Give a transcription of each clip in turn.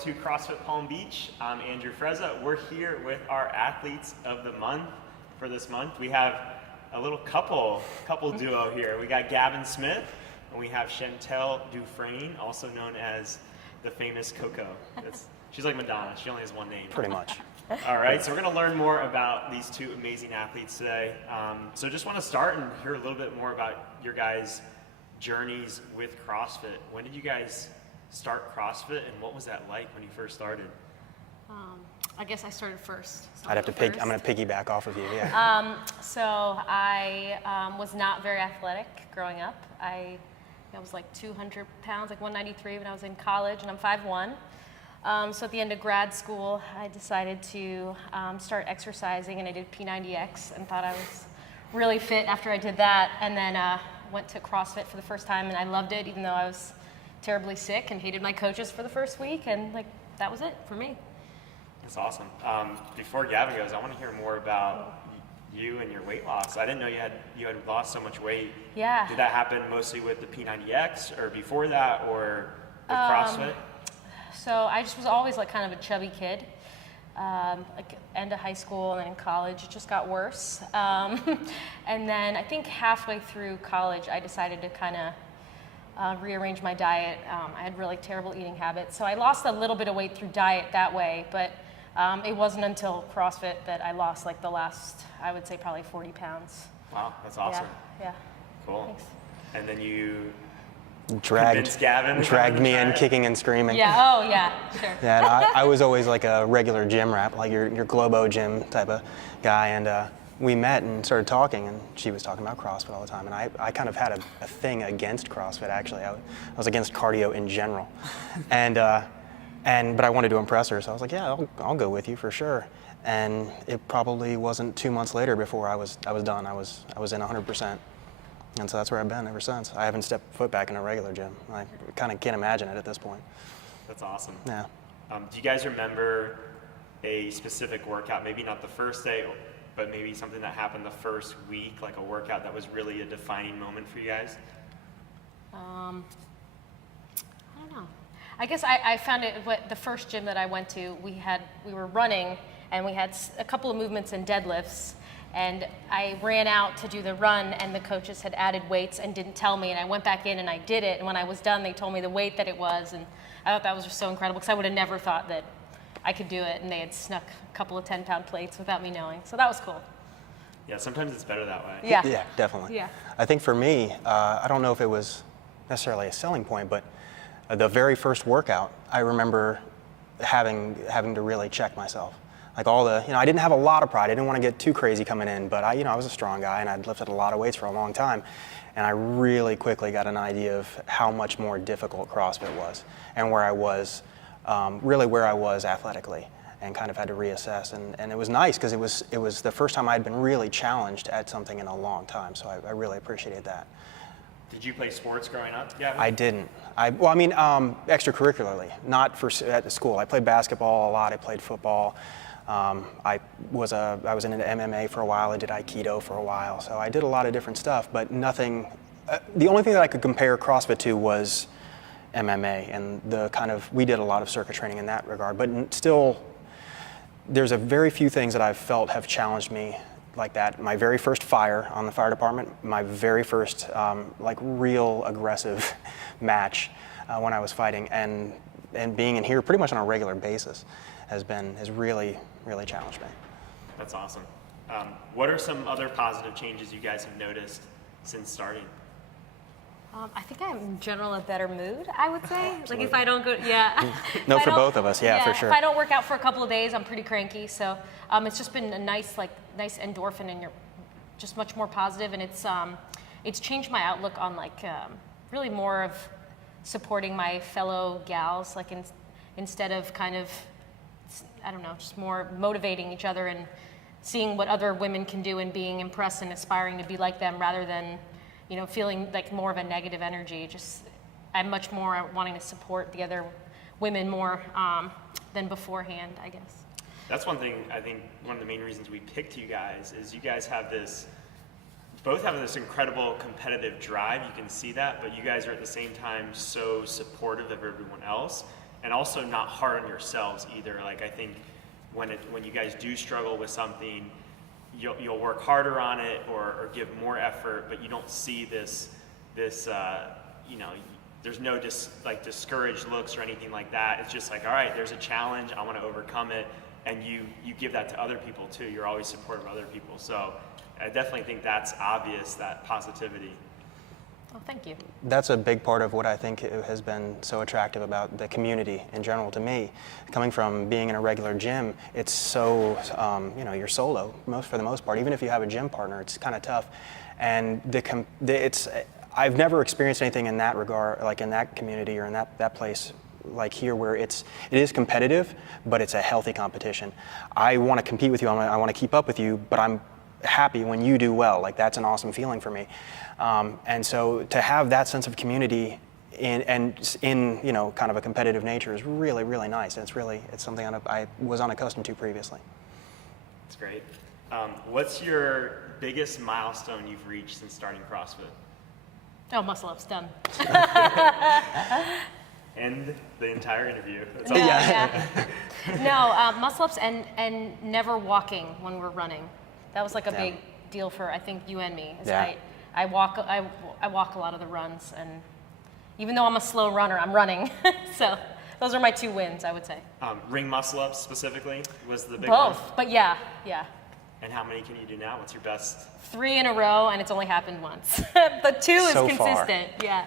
to CrossFit Palm Beach. I'm Andrew Frezza. We're here with our athletes of the month for this month. We have a little couple duo here. We got Gavin Smith and we have Chantelle Dufresne, also known as the famous Coco. She's like Madonna. She only has one name. Pretty much. All right, so we're going to learn more about these two amazing athletes today. So just want to start and hear a little bit more about your guys' journeys with CrossFit. When did you guys start CrossFit, and what was that like when you first started? I guess I started first. So I'm going to piggyback off of you, yeah. So I was not very athletic growing up. I was like 200 pounds, like 193 when I was in college, and I'm 5'1". So at the end of grad school, I decided to start exercising, and I did P90X and thought I was really fit after I did that, and then went to CrossFit for the first time, and I loved it, even though I was terribly sick and hated my coaches for the first week, and that was it for me. That's awesome. Before Gavin goes, I want to hear more about you and your weight loss. I didn't know you had lost so much weight. Yeah. Did that happen mostly with the P90X, or before that, or with CrossFit? So I just was always like kind of a chubby kid. Like end of high school and then in college, it just got worse. And then I think halfway through college, I decided to kind of rearrange my diet. I had really terrible eating habits. So I lost a little bit of weight through diet that way, but it wasn't until CrossFit that I lost like the last, I would say probably 40 pounds. Wow, that's awesome. Yeah. Cool. Thanks. And then you dragged me in kicking and screaming. Yeah, oh yeah, sure. Yeah, and I was always like a regular gym rat, like your Globo gym type of guy, and we met and started talking, and she was talking about CrossFit all the time, and I kind of had a thing against CrossFit, actually. I was against cardio in general, but I wanted to impress her, so I was like, yeah, I'll go with you for sure. And it probably wasn't 2 months later before I was done. I was in 100%. And so that's where I've been ever since. I haven't stepped foot back in a regular gym. I kind of can't imagine it at this point. That's awesome. Yeah. Do you guys remember a specific workout, maybe not the first day, but maybe something that happened the first week, like a workout that was really a defining moment for you guys? I don't know. I guess I found it, the first gym that I went to, we were running, and we had a couple of movements in deadlifts. And I ran out to do the run, and the coaches had added weights and didn't tell me, and I went back in and I did it, and when I was done they told me the weight that it was, and I thought that was just so incredible because I would have never thought that I could do it, and they had snuck a couple of 10-pound plates without me knowing, so that was cool. Yeah, sometimes it's better that way. Yeah, definitely. Yeah. I think for me, I don't know if it was necessarily a selling point, but the very first workout, I remember having to really check myself. Like I didn't have a lot of pride. I didn't want to get too crazy coming in, but I was a strong guy, and I'd lifted a lot of weights for a long time. And I really quickly got an idea of how much more difficult CrossFit was, and where I was athletically, and kind of had to reassess. And it was nice because it was the first time I'd been really challenged at something in a long time. So I really appreciated that. Did you play sports growing up, Gavin? I didn't. Extracurricularly, not at the school. I played basketball a lot. I played football. I was into MMA for a while. I did Aikido for a while. So I did a lot of different stuff, but nothing. The only thing that I could compare CrossFit to was MMA, and we did a lot of circuit training in that regard. But still, there's a very few things that I've felt have challenged me like that. My very first fire on the fire department, my very first real aggressive match when I was fighting, and being in here pretty much on a regular basis has really challenged me. That's awesome. What are some other positive changes you guys have noticed since starting? I think I'm in general a better mood, I would say. Absolutely. Like if I don't go, yeah. No, for both of us, yeah, for sure. If I don't work out for a couple of days, I'm pretty cranky. So it's just been a nice endorphin, and you're just much more positive, and it's changed my outlook on really more of supporting my fellow gals, instead of kind of, I don't know, just more motivating each other and seeing what other women can do and being impressed and aspiring to be like them, rather than feeling like more of a negative energy. I'm much more wanting to support the other women more than beforehand, I guess. That's one thing, I think one of the main reasons we picked you guys is you guys both have this incredible competitive drive. You can see that, but you guys are at the same time so supportive of everyone else. and also not hard on yourselves either. Like I think when you guys do struggle with something, you'll work harder on it or give more effort, but you don't see this you know, there's no discouraged looks or anything like that. It's just like, all right, there's a challenge, I want to overcome it, and you give that to other people too. You're always supportive of other people. So I definitely think that's obvious, that positivity. Oh, thank you. That's a big part of what I think has been so attractive about the community in general to me. Coming from being in a regular gym, it's so, you know, you're solo for the most part. Even if you have a gym partner, it's kind of tough. And I've never experienced anything in that regard, like in that community or in that place like here, where it is competitive, but it's a healthy competition. I want to compete with you, I want to keep up with you, but I'm happy when you do well. Like that's an awesome feeling for me. And so to have that sense of community in you know, kind of a competitive nature is really, really nice. And it's something I was unaccustomed to previously. That's great. What's your biggest milestone you've reached since starting CrossFit? Oh, muscle ups, done. End the entire interview. That's No, all. yeah. No, muscle ups and never walking when we're running. That was like a big deal for, I think, you and me. Yeah. I walk a lot of the runs, and even though I'm a slow runner, I'm running. So those are my 2 wins, I would say. Ring muscle ups specifically was the big one? Both, but yeah. And how many can you do now? What's your best? 3 in a row, and it's only happened once. The 2 is So consistent. far. Yeah.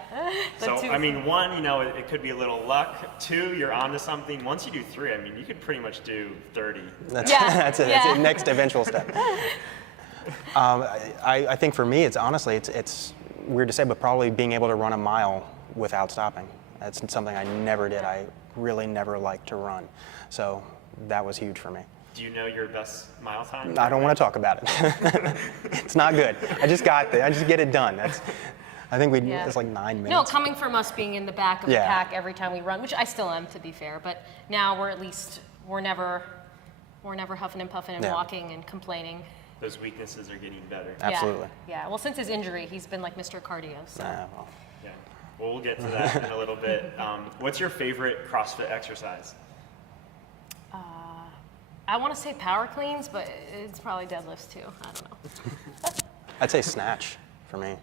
So, I mean, 1, you know, it could be a little luck. 2, you're onto something. Once you do 3, I mean, you could pretty much do 30. That's Yeah. That's the next eventual step. I think for me, it's honestly, it's weird to say, but probably being able to run a mile without stopping. That's something I never did. I really never liked to run. So that was huge for me. Do you know your best mile time? I don't want to talk about it. It's not good. I just get it done. I think it's like 9 minutes. No, coming from us being in the back of the Yeah. pack every time we run, which I still am, to be fair, but now we're never huffing and puffing and Yeah. walking and complaining. Those weaknesses are getting better. Absolutely. Yeah. Well, since his injury, he's been like Mr. Cardio. So. Well, Yeah. Well, we'll get to that in a little bit. What's your favorite CrossFit exercise? I want to say power cleans, but it's probably deadlifts too. I don't know. I'd say snatch for me.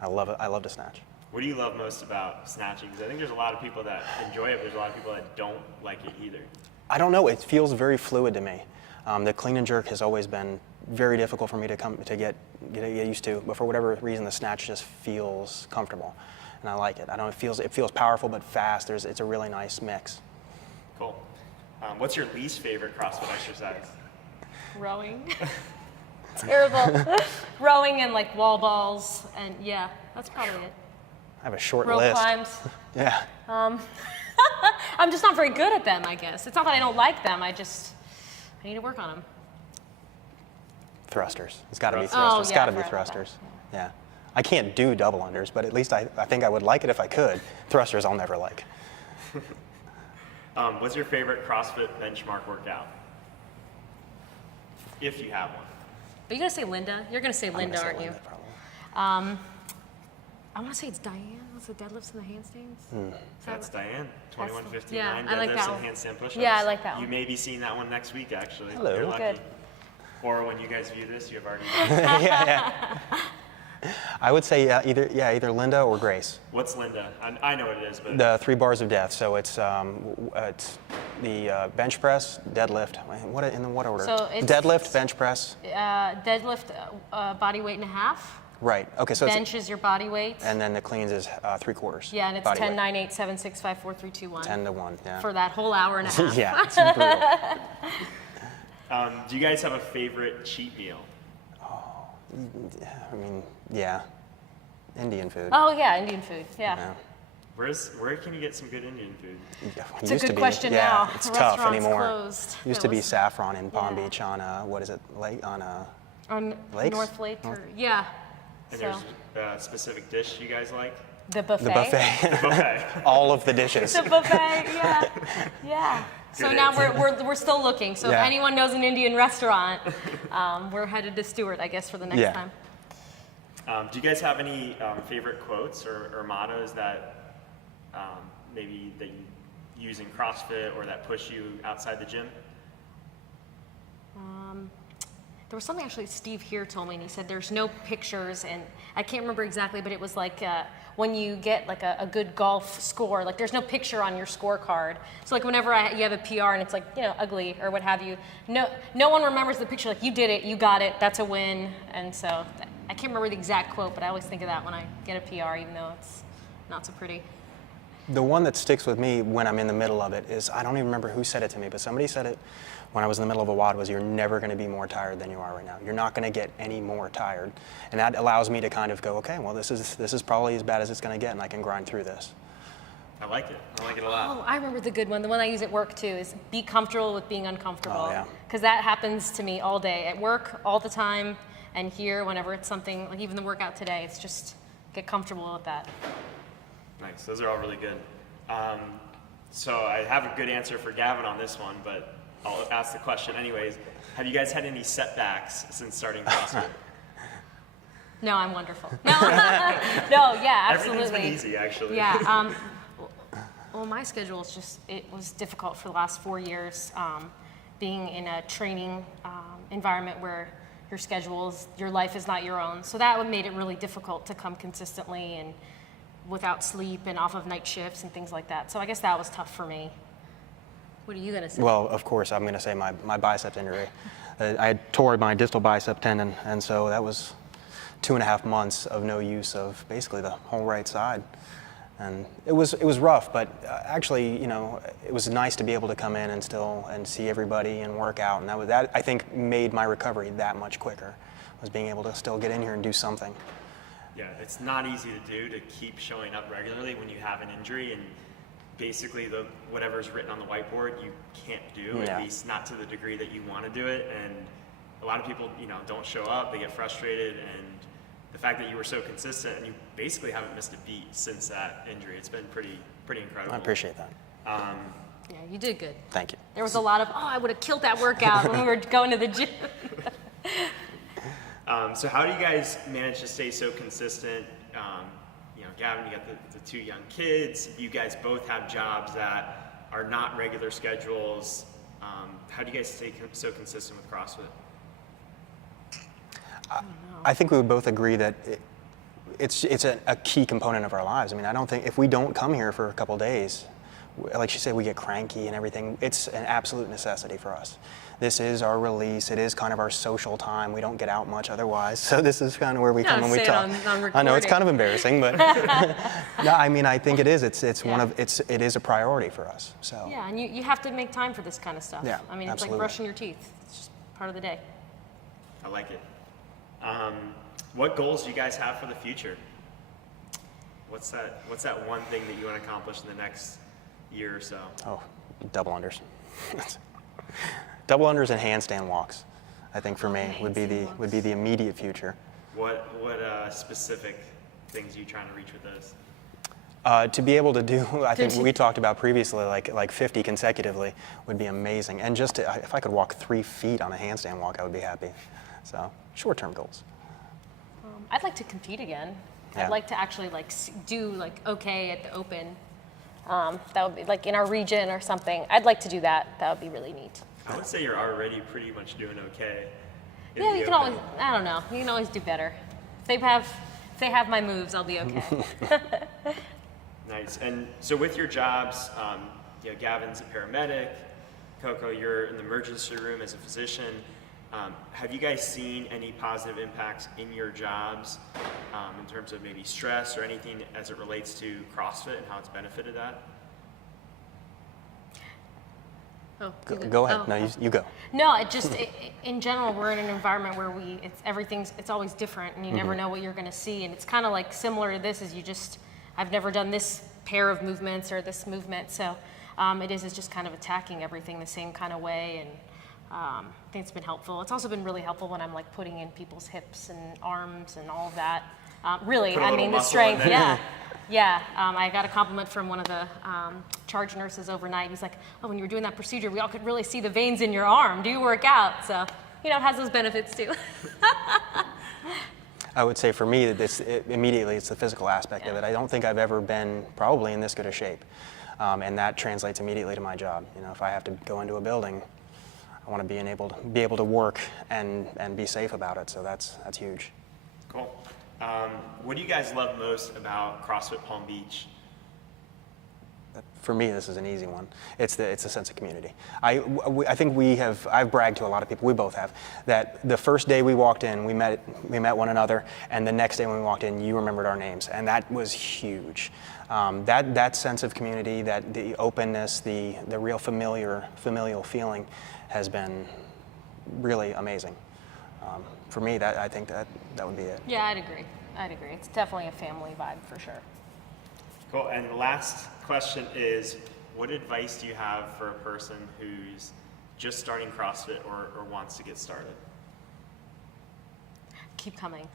I love it. I love to snatch. What do you love most about snatching? Because I think there's a lot of people that enjoy it, but there's a lot of people that don't like it either. I don't know. It feels very fluid to me. The clean and jerk has always been very difficult for me to get used to, but for whatever reason, the snatch just feels comfortable, and I like it. I don't. It feels powerful but fast. It's a really nice mix. Cool. What's your least favorite CrossFit exercise? Rowing. Terrible. Rowing and like wall balls, and yeah, that's probably it. I have a short Rope list. climbs. Yeah. I'm just not very good at them, I guess. It's not that I don't like them. I need to work on them. Thrusters. It's got to be Oh, thrusters. It's yeah, got to I be forgot about thrusters. Yeah. I can't do double unders, but at least I think I would like it if I could. Thrusters I'll never like. What's your favorite CrossFit benchmark workout? If you have one. Are you gonna say Linda? You're gonna say I'm Linda, gonna say aren't you? Linda, probably. I want to say it's Diane. What's the deadlifts and the handstands? Is That's that- Diane. 2159 yeah, I like deadlifts that and one. handstand push-ups. Yeah, I like that one. You may be seeing that one next week, actually. Hello. You're lucky. Good. Or when you guys view this, you have already. yeah. I would say either Linda or Grace. What's Linda? I know what it is, but The 3 bars of death. So it's the bench press, deadlift. In what order? So it's- Deadlift, bench press. Deadlift, body weight and a half. Right. Okay. So Bench is your body weight. and then the cleans is 3/4. Yeah, and it's body 10, weight. 9, 8, 7, 6, 5, 4, 3, 2, 1. 10 to 1. Yeah. For that whole hour and a half. Yeah. It's brutal. do you guys have a favorite cheat meal? I mean, yeah. Indian food. Oh yeah, Indian food. Yeah. Yeah. Where can you get some good Indian food? It's a Used to good be- question yeah, now. It's The tough restaurant's anymore. closed. Used That to be was- Saffron in Palm Yeah. Beach on what is it? Lake on On Lakes? North Lake, or yeah. And So there's a specific dish you guys like? the buffet. the buffet. Okay. All of the dishes. The buffet. Yeah. Yeah. So Good now answer. we're still looking. So Yeah. if anyone knows an Indian restaurant, we're headed to Stewart, I guess, for the next Yeah. time. Do you guys have any favorite quotes or mottos that maybe that using CrossFit or that push you outside the gym? There was something actually Steve here told me, and he said there's no pictures, and I can't remember exactly, but it was like when you get like a good golf score, like there's no picture on your scorecard. So like whenever you have a PR and it's like, you know, ugly or what have you, no one remembers the picture, like you did it, you got it, that's a win. And so I can't remember the exact quote, but I always think of that when I get a PR, even though it's not so pretty. The one that sticks with me when I'm in the middle of it is, I don't even remember who said it to me, but somebody said it when I was in the middle of a WOD, was you're never going to be more tired than you are right now. You're not going to get any more tired. And that allows me to kind of go, okay, well, this is probably as bad as it's going to get, and I can grind through this. I like it. I like it a lot. Oh, I remember the good one. The one I use at work too is be comfortable with being uncomfortable. Oh, yeah. Because that happens to me all day. At work, all the time, and here, whenever it's something, like even the workout today, it's just get comfortable with that. Nice. Those are all really good. So I have a good answer for Gavin on this one, but I'll ask the question anyways. Have you guys had any setbacks since starting CrossFit? No, I'm wonderful. No, no, yeah, absolutely. Everything's been easy, actually. Yeah. Well, my schedule is just, it was difficult for the last 4 years, being in a training environment where your life is not your own. So that made it really difficult to come consistently and without sleep and off of night shifts and things like that. So I guess that was tough for me. What are you going to say? Well, of course, I'm going to say my bicep injury. I had tore my distal bicep tendon, and so that was 2.5 months of no use of basically the whole right side. And it was rough, but actually, you know, it was nice to be able to come in and see everybody and work out, and that I think made my recovery that much quicker, was being able to still get in here and do something. Yeah, it's not easy to do, to keep showing up regularly when you have an injury, and basically whatever's written on the whiteboard you can't do, Yeah. at least not to the degree that you want to do it. And a lot of people, you know, don't show up, they get frustrated, and the fact that you were so consistent and you basically haven't missed a beat since that injury, it's been pretty incredible. I appreciate that. Yeah, you did good. Thank you. There was a lot of, I would have killed that workout when we were going to the gym. So how do you guys manage to stay so consistent? You know, Gavin, you got the 2 young kids. You guys both have jobs that are not regular schedules. How do you guys stay so consistent with CrossFit? I think we would both agree that it's a key component of our lives. I mean, I don't think if we don't come here for a couple days, like she said, we get cranky and everything. It's an absolute necessity for us. This is our release. It is kind of our social time. We don't get out much otherwise, so this is kind of where we come when we talk. I know it's kind of embarrassing, but no, I mean, I think it is. It is a priority for us. So Yeah, and you have to make time for this kind of stuff. Yeah, I mean, absolutely. it's like brushing your teeth. It's just part of the day. I like it. What goals do you guys have for the future? What's that one thing that you want to accomplish in the next year or so? Oh, double unders. Double unders and handstand walks, I think for me would be the immediate future. What specific things are you trying to reach with those? To be able to do, I think we talked about previously, like 50 consecutively would be amazing. And just if I could walk 3 feet on a handstand walk, I would be happy. So short-term goals. I'd like to compete again. Yeah. I'd like to actually do okay at the Open. That would be like in our region or something. I'd like to do that. That would be really neat. I would say you're already pretty much doing okay. in Yeah, the you can open. always. I don't know. You can always do better. If they have my moves, I'll be okay. Nice. And so with your jobs, you know, Gavin's a paramedic. Coco, you're in the emergency room as a physician. Have you guys seen any positive impacts in your jobs in terms of maybe stress or anything as it relates to CrossFit and how it's benefited that? Oh, Go ahead. oh. No, you go. No, in general, we're in an environment where it's always different, and you never know what you're going to see. And it's kind of like similar to this, I've never done this pair of movements or this movement, so it's just kind of attacking everything the same kind of way, and I think it's been helpful. It's also been really helpful when I'm like putting in people's hips and arms and all of that. Really, Put a I little mean the muscle in strength, there. yeah. Yeah, I got a compliment from one of the charge nurses overnight. He's like, oh, when you were doing that procedure, we all could really see the veins in your arm. Do you work out? So, it has those benefits too. I would say for me that immediately it's the physical aspect of it. I don't think I've ever been probably in this good a shape. and that translates immediately to my job. You know, if I have to go into a building, I want to be able to work and be safe about it. So that's huge. Cool. What do you guys love most about CrossFit Palm Beach? For me, this is an easy one. It's the sense of community. I think I've bragged to a lot of people, we both have, that the first day we walked in, we met one another, and the next day when we walked in, you remembered our names, and that was huge. That sense of community, that the openness, the real familial feeling has been really amazing. For me, I think that would be it. Yeah, I'd agree. It's definitely a family vibe for sure. Cool. And the last question is, what advice do you have for a person who's just starting CrossFit or wants to get started? Keep coming.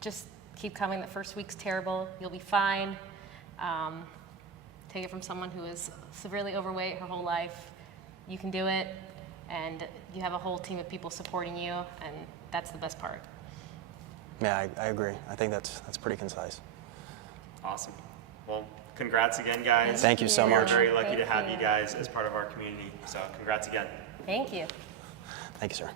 Just keep coming. The first week's terrible. You'll be fine. Take it from someone who is severely overweight her whole life. You can do it, and you have a whole team of people supporting you, and that's the best part. Yeah, I agree. I think that's pretty concise. Awesome. Well, congrats again, guys. Thank you so We're much. very lucky to Thank have you. you guys as part of our community. So congrats again. Thank you. Thank you, sir.